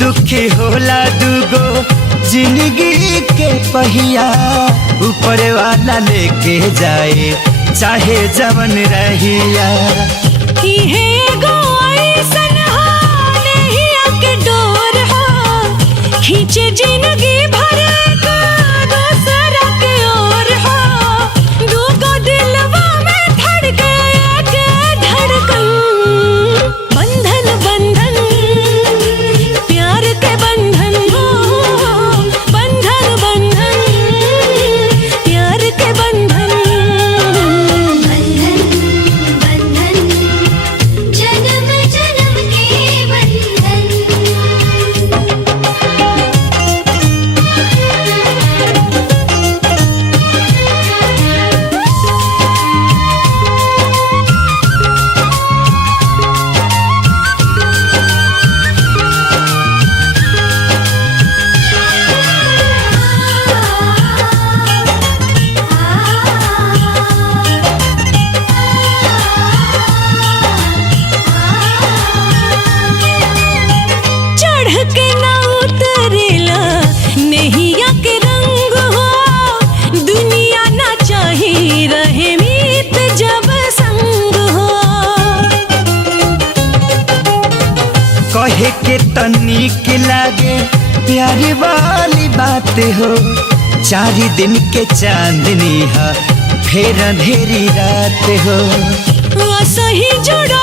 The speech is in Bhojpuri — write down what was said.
दुखी होला दुगो जिंदगी के पहिया, ऊपर वाला लेके जाए चाहे जवन रहिया। खींचे जिंदगी भर का दूसरा के ओर हो, दूगो दिलवा में धड़के एक धड़कन। बंधन बंधन प्यार के बंधन हो, बंधन बंधन प्यार के बंधन। बंधन बंधन जन्म जन्म के बंधन। के ना उतरेला नैया के रंग हो, दुनिया ना चाही रहे मीत जब संग हो। कहे के तनिक लागे प्यारी वाली बात हो, 4 दिन के चांदनी है फिर अंधेरी रात हो। सही जुड़ा